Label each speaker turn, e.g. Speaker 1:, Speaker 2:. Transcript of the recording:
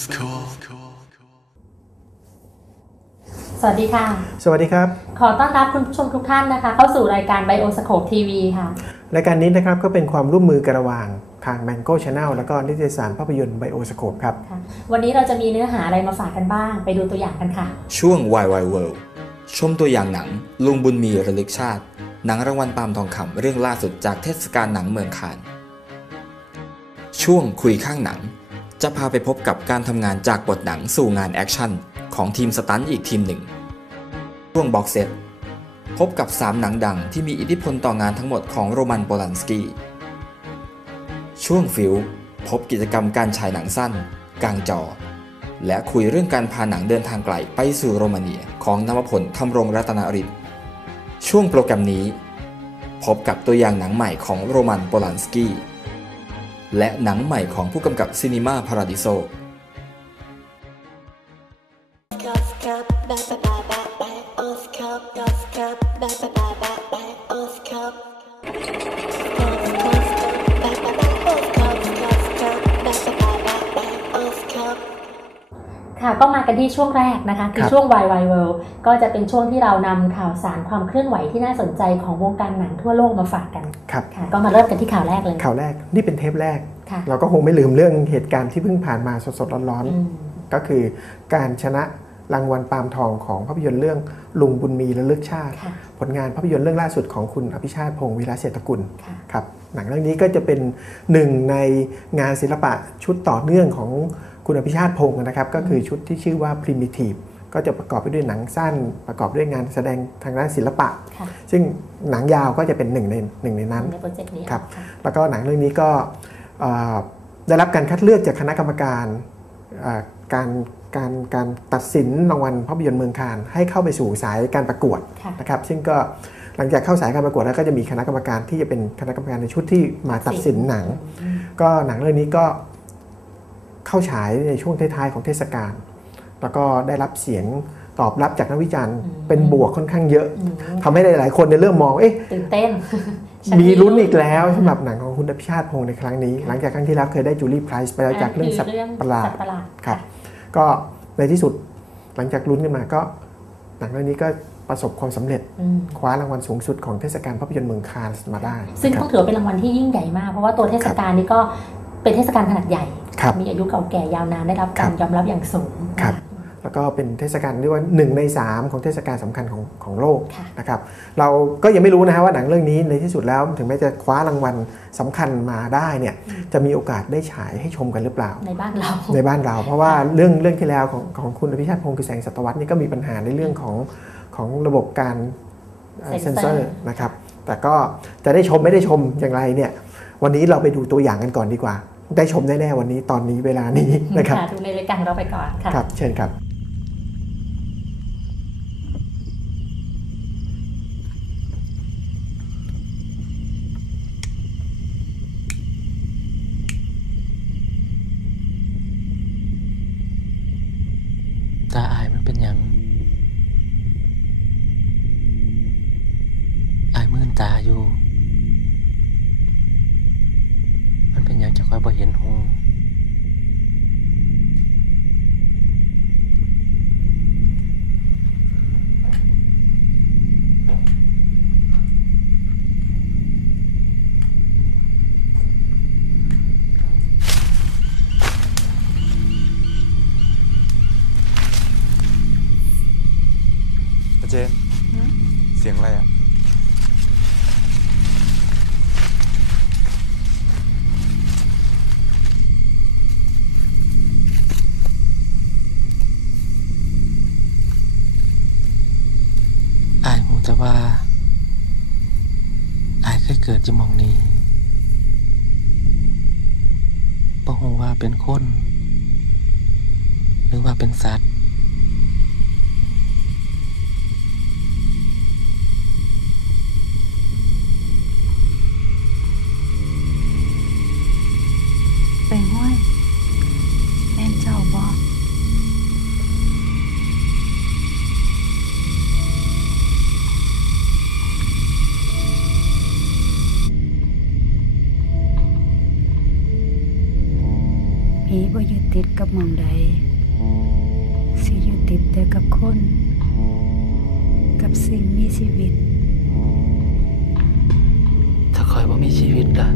Speaker 1: Oscorp
Speaker 2: สวัสดีค่ะ
Speaker 3: สวัสดีครับ
Speaker 2: ขอต้อนรับคุณผู้ชมทุกท่านนะคะ เข้าสู่รายการ Bioscope TV ค่ะ
Speaker 3: รายการนี้นะครับก็เป็นความร่วมมือกันระหว่างทาง Mango Channel แล้วก็นิตยสารภาพยนตร์ Bioscope ครับ
Speaker 2: ค่ะวันนี้เราจะมีเนื้อหาอะไรมาฝากกันบ้าง ไปดูตัวอย่างกันค่ะ
Speaker 4: ช่วง YY World ชมตัวอย่างหนัง ลุงบุญมีระลึกชาติ หนังรางวัลปาล์มทองคำเรื่องล่าสุดจากเทศกาลหนังเมืองคานช่วงคุยข้างหนัง จะพาไปพบกับการทำงานจากบทหนังสู่งานแอคชั่น ของทีมสตันอีกทีมหนึ่ง ช่วงบ็อกเซตพบกับ 3 หนังดังที่มีอิทธิพลต่องานทั้งหมดของโรมันโปลันสกี้ ช่วงฟิลพบกิจกรรมการฉายหนังสั้น กลางจอ และคุยเรื่องการพาหนังเดินทางไกลไปสู่โรมาเนียของนวพลทำรงรัตนริศช่วงโปรแกรมนี้ พบกับตัวอย่างหนังใหม่ของโรมันโปลันสกี้ และหนังใหม่ของผู้กำกับซินิมาพาราดิโซ
Speaker 2: ค่ะก็มากันที่ช่วงแรกนะคะ คือ
Speaker 3: ครับ
Speaker 2: ช่วง YY World ก็จะเป็นช่วงที่เรานำข่าวสารความเคลื่อนไหวที่น่าสนใจของวงการหนังทั่วโลกมาฝากกัน
Speaker 3: ครับ
Speaker 2: ค่ะก็มาเริ่มกันที่ข่าวแรกเลย
Speaker 3: ข่าวแรกนี่เป็นเทปแรก
Speaker 2: ค่ะ
Speaker 3: เราก็คงไม่ลืมเรื่องเหตุการณ์ที่เพิ่งผ่านมาสดๆร้อน
Speaker 2: อืม
Speaker 3: ๆก็คือการชนะรางวัลปาล์มทองของภาพยนตร์เรื่องลุงบุญมีและลึกชาติ
Speaker 2: ค่ะ
Speaker 3: ผลงานภาพยนตร์เรื่องล่าสุดของคุณอภิชาติพงศ์วีระเศรษฐกุล
Speaker 2: ค่ะ
Speaker 3: ครับหนังเรื่องนี้ก็จะเป็นหนึ่งในงานศิลปะชุดต่อเนื่องของ คุณอภิชาติพงศ์นะครับ ก็คือชุดที่ชื่อว่า primitive ก็จะประกอบไปด้วยหนังสั้น ประกอบด้วยงานแสดงทางด้านศิลปะ
Speaker 2: ค่ะ
Speaker 3: ซึ่งหนังยาวก็จะเป็นหนึ่งในหนึ่งในนั้น
Speaker 2: ในโปรเจกต์นี้
Speaker 3: ครับ
Speaker 2: ค่ะ
Speaker 3: แล้วก็หนังเรื่องนี้ก็เอ่อได้รับการคัดเลือกจากคณะกรรมการเอ่อการการการตัดสินรางวัลภาพยนตร์เมืองคานให้เข้าไปสู่สายการประกวด
Speaker 2: ค่ะ
Speaker 3: นะครับซึ่งก็หลังจากเข้าสายการประกวดแล้วก็จะมีคณะกรรมการที่จะเป็นคณะกรรมการในชุดที่มาตัดสินหนัง
Speaker 2: อืม
Speaker 3: ก็หนังเรื่องนี้ก็ เข้าฉายในช่วงท้ายๆของเทศกาลแล้วก็ได้รับเสียงตอบรับจากนักวิจารณ์เป็นบวกค่อนข้างเยอะ
Speaker 2: อืม
Speaker 3: ทำให้หลายๆคนเนี่ยเริ่มมองเอ๊ะ
Speaker 2: ตื่นเต้นฉั
Speaker 3: มีลุ้นอีกแล้วสำหรับหนังของคุณอภิชาติพงศ์ในครั้งนี้ หลังจากครั้งที่แล้วเคยได้จูลี่ไพรส์ไปแล้วจากเรื่องสัตว์
Speaker 2: คือเรื่อง
Speaker 3: ประหลา
Speaker 2: สั
Speaker 3: ด
Speaker 2: ตว์ประหลาด
Speaker 3: ครับ ก็ในที่สุดหลังจากลุ้นกันมาก็หนังเรื่องนี้ก็ประสบความสำเร็จ
Speaker 2: อืม
Speaker 3: คว้ารางวัลสูงสุดของเทศกาลภาพยนตร์เมืองคานส์มาได้
Speaker 2: ซึ่ง
Speaker 3: นะค
Speaker 2: ต้
Speaker 3: รั
Speaker 2: อบงถือว่าเป็นรางวัลที่ยิ่งใหญ่มาก เพราะว่าตัวเทศกาลนี้ก็เป็นเทศกาลขนาดใหญ่
Speaker 3: ครับ
Speaker 2: มีอายุเก่าแก่ยาวนานได้รับการ
Speaker 3: ครับ
Speaker 2: ยอมรับอย่างสูง
Speaker 3: ครับแล้วก็เป็นเทศกาลเรียกว่าหนึ่งในสามของเทศกาลสำคัญของของโลก
Speaker 2: ค่ะ
Speaker 3: นะครับเราก็ยังไม่รู้นะฮะว่าหนังเรื่องนี้ในที่สุดแล้วถึงแม้จะคว้ารางวัลสำคัญมาได้เนี่ยจะมีโอกาสได้ฉายให้ชมกันหรือเปล่า
Speaker 2: ในบ้านเรา
Speaker 3: ในบ้านเรา เพราะว่าเรื่องเรื่องที่แล้วของของคุณอภิชาติพงศ์คือแสงสัตวัตนี่ก็มีปัญหาในเรื่องของของระบบการเซนเซอ
Speaker 2: Censor
Speaker 3: ร์นะครับแต่ก็จะได้ชมไม่ได้ชมอย่างไรเนี่ยวันนี้เราไปดูตัวอย่างกันก่อนดีกว่า ได้ชมแน่ๆวันนี้ตอนนี้เวลานี้นะครับ
Speaker 2: ค่ะดูในรายการของเราไปก่อนค่ะ
Speaker 3: ครับ เชิญครับ
Speaker 5: ตาอายมันเป็นหยัง บ่เห็นหง
Speaker 6: เจนเสียงอะไรอะ
Speaker 5: ว่าอายเคยเกิดจิมองนี้บ่ฮู้ว่าเป็นคน หรือว่าเป็นสัตว์
Speaker 7: บ่ยึดติดกับมองใดสิอยู่ติดแต่กับคน กับสิ่งมีชีวิต
Speaker 5: ถ้าคอยว่ามีชีวิตล่ะ